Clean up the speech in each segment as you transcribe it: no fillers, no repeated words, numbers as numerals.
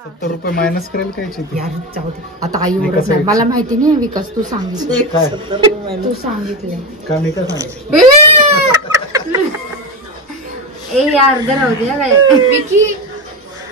70 रुपये मायनस करेल काय यार जाऊ दे आता आई ओरडणार. मला माहिती नाही विकास तू सांगितलं तू सांगितले का मी काय सांगितलं ए यार राहू दे विकी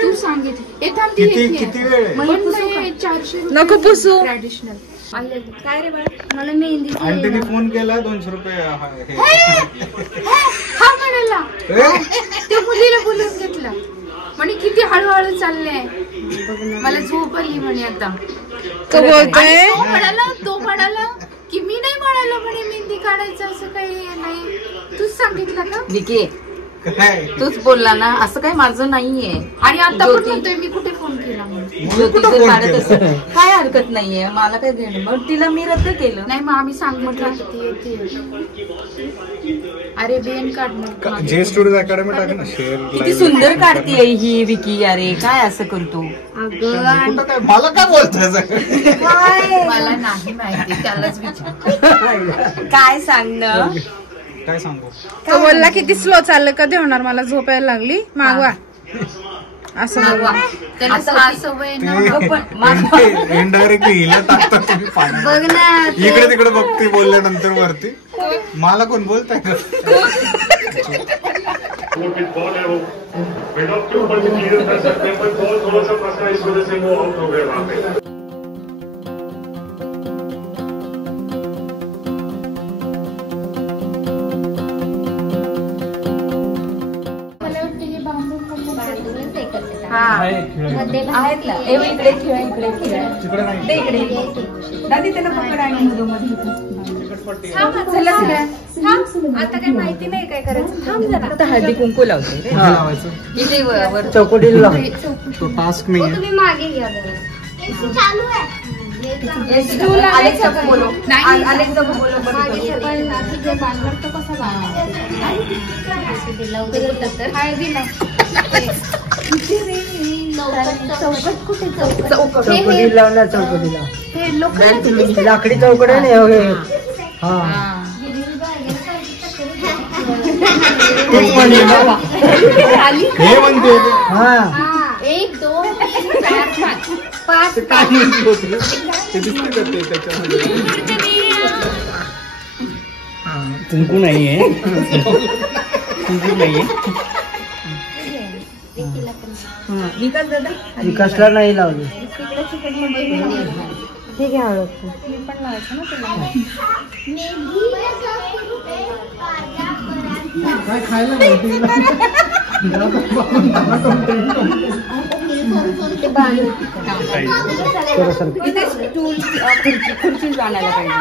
तू सांगितलं किती वेळ आहे? 400 नको पुसू. ट्रॅडिशनल काय रे बाळ मला मेहंदी आंटीने फोन केला 200 रुपये हा म्हणाला त्या मुलीला बोलून घेतलं म्हणे किती हळूहळू चाललंय मला झोप आली म्हणे आता तो बोलतोय तो म्हणाला की मी नाही म्हणालो म्हणे मेहंदी काढायचं असं काही नाही तूच सांगितलं का विकी तूच बोलला ना असं काही माझं नाहीये. आणि आता पण म्हणतोय मी कुठे फोन केला ज्योतीचं काढत असेल काय हरकत नाहीये मला काय घेणं मग तिला मी रद्द केलं नाही मग आम्ही म्हटलं ती येते अरे बेन काढणार जे स्टुडिओ अकॅडमी टाक ना शेअर किती सुंदर काढतीये ही विकी. अरे काय असं करतो अगं मला काय बोलतोय मला नाही माहिती त्यालाच विचार काय सांगणं काय सांगू तो बोलला किती स्लो चाललं कधी होणार मला झोपायला लागली मागवा असं त्याला सवय ना इनडायरेक्टली हिला टाकतात तुम्ही पाणी बघ ना इकडे तिकडे बघते बोलल्यानंतर वरती मला कोण बोलताय का आहेत ना इकडे खेळ इकडे खेळ इकडे दादी त्याला पकड आणि आता काय माहिती नाही काय करायचं आता हळदी कुंकू लावते इथे वर चौकटीला तो टास्क नाही तुम्ही मागे घ्या चालू आहे चौकटीला ना चौकटीला लाकडी चौकट आहे ना हा हे म्हणते हा 1 2 3 4 5 कुंकू नाहीये कुंकू नाहीये विकास दादा विकासला नाही लावली हे घ्या मी पण लावायचं ना तुला काय खायला खुर्ची आणायला पाहिजे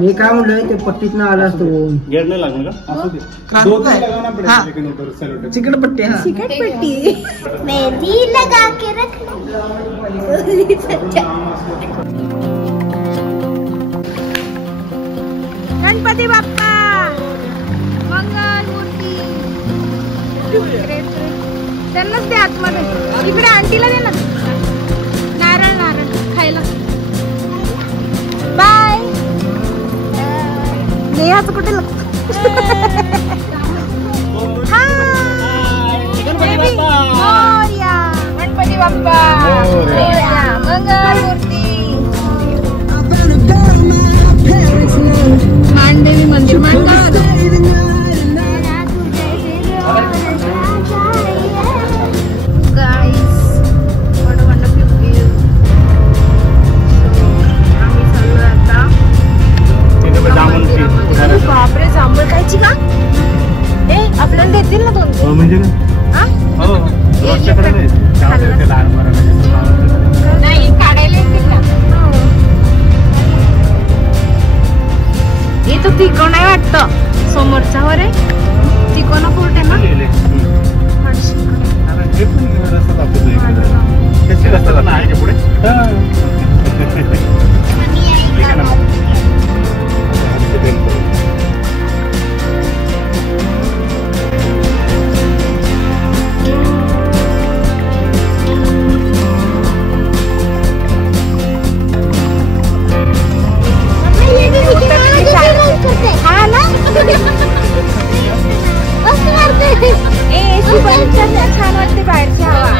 मी काय म्हणलोय ते पट्टीतनं आला असतो गेट नाही लागणार का चिकट पट्टी हा चिकट पट्टी मेहंदी लगा के रखना गणपती बाप्पा मंगल मूर्ती त्यांनाच ते आतमध्ये इकडे आंटीला दे ना नारळ नारळ खायला बाय नेहाचं कुठे गणपती बाप्पा मंगल मूर्ती मानदेवी मंदिर मानगाव बापरे जांभळ खायची का ए आपल्याला देतील ना 2 म्हणजे नाही काढायला येतील ना हे तो तिकोण आहे वाटतं समोरचा वर आहे तिकोना कोर्ट आहे ना पुढे हा ना छान वाटते बाहेरची हवा.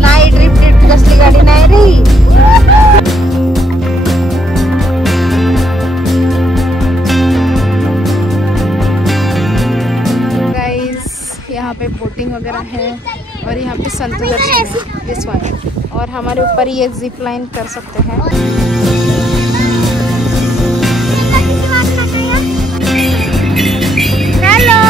नाही ड्रिफ्ट कसली गाडी नाही रे. यहाँ पे बोटिंग वगैरह है और यहाँ पे संत दर्शन है दिस वन, और हमारे ऊपर ये जिप लाइन कर सकते हैं. हेलो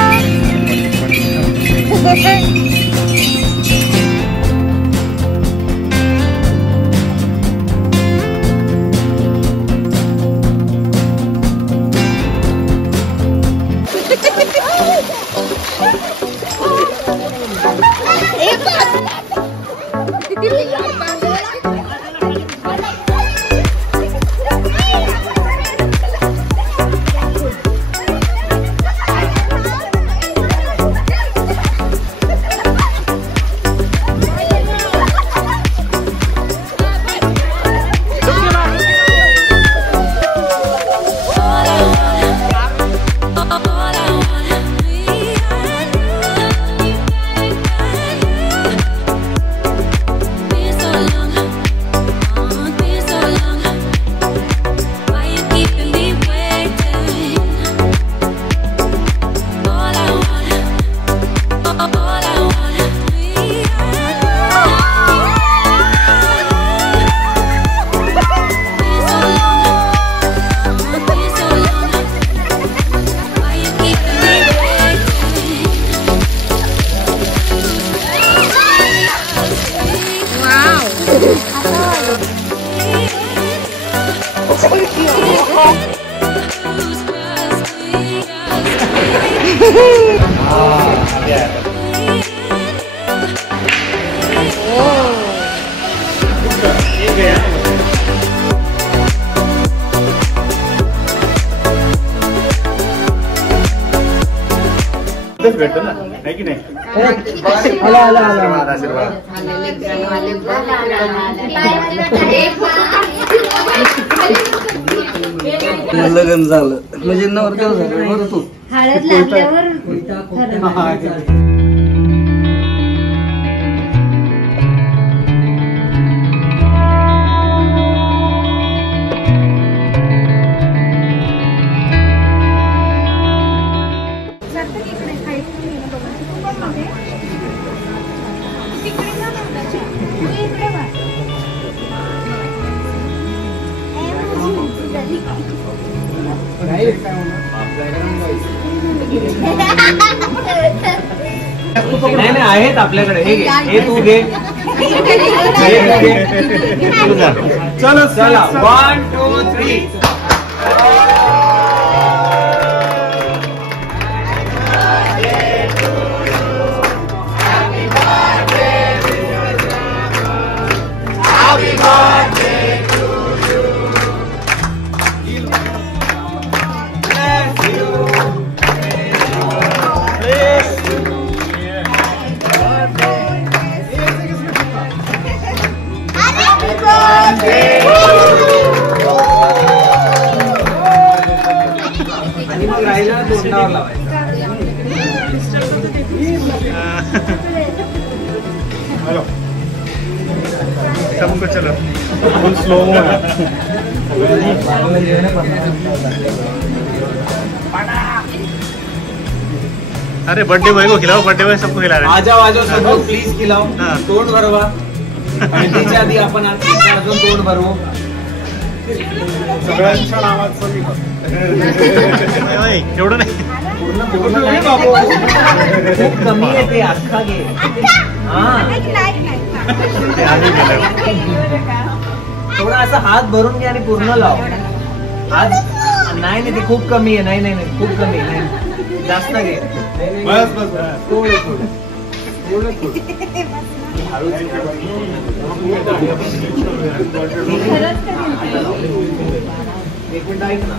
भेटतो ना, आहे की नाही? लग्न झालं म्हणजे नवरदेव झालं बरं तू. हळद लागल्यावर नाही आहेत आपल्याकडे. हे तू घे. चलो चला 1 2 3. आणि मग राहिला तोंडावर लावायचं. हेलो सबको चलो फुल स्लो में. अरे बर्थडे बॉय को खिलाओ, बर्थडे बॉय सबको खिला रहे हैं. आ जाओ सबको प्लीज खिलाओ. तोंड भरवा. हळदीच्या आधी आपण अजून तोंड भरवू. सगळ्यांच्या नावाचं एवढं नाही. खूप कमी येते. अख्खा घे. थोडा असा हात भरून घे आणि पूर्ण लाव. आज नाही ते खूप कमी आहे. नाही खूप कमी आहे. जास्त घे. बस बस थोडं एक मिनिट ऐक ना.